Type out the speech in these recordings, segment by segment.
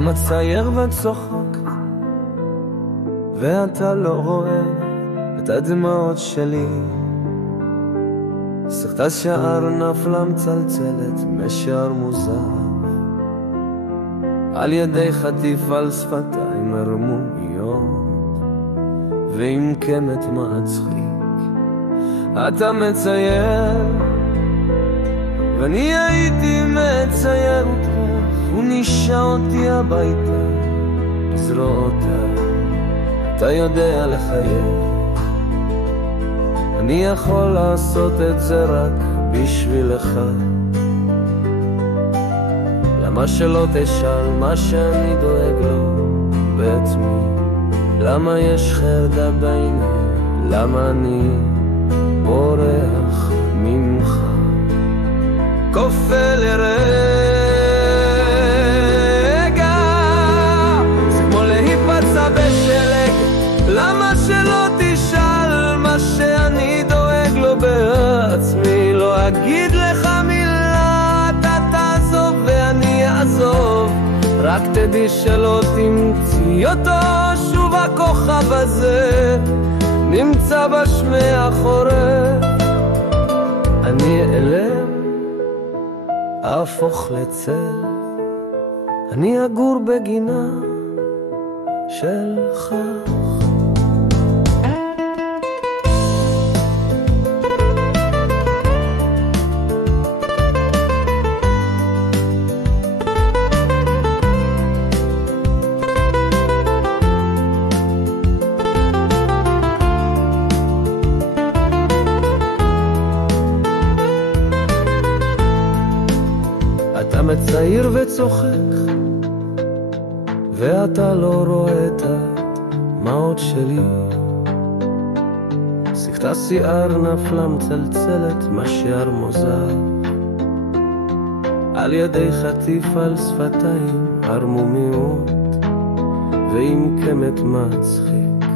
אתה מצייר וצוחק, ואתה לא רואה את הדמעות שלי. שיחת שער נפלה מצלצלת משער מוזר, על ידי חטיף על שפתיים הרמומיות, ועם קמת מצחיק אתה מצייר, ואני הייתי מצייר אותך, ונישא אותי הביתה בזרועותיי. אתה יודע לחייך, אני יכול לעשות את זה רק בשבילך. למה שלא תשאל מה שאני דואג לו בעצמי? למה יש חרדה בעיני? למה אני בורח ממך? כופה לרגע, זה כמו להיפצע בשלג. למה שלא תשאל מה שאני דואג לו בעצמי? לא אגיד לך מילה, אתה תעזוב ואני אעזוב, רק תדעי שלא תמציא אותו שוב. הכוכב הזה נמצא בשמי החורף, אני אלם, אהפוך לצל, אני אגור בגינה שלך. אתה מצייר וצוחק, ואתה לא רואה את הדמעות שלי. שיחת שיער נפלה מצלצלת משער מוזר, על ידי חטיף על שפתיים הרמומיות, ועם קמת מצחיק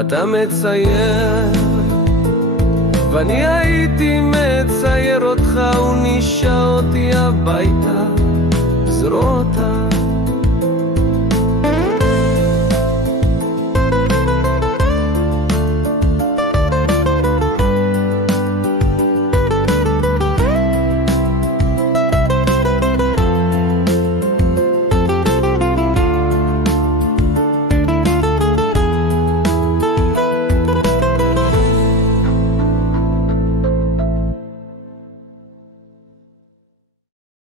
אתה מצייר, ואני הייתי מצייר אותך, ונישא אותי הביתה בזרועותיי.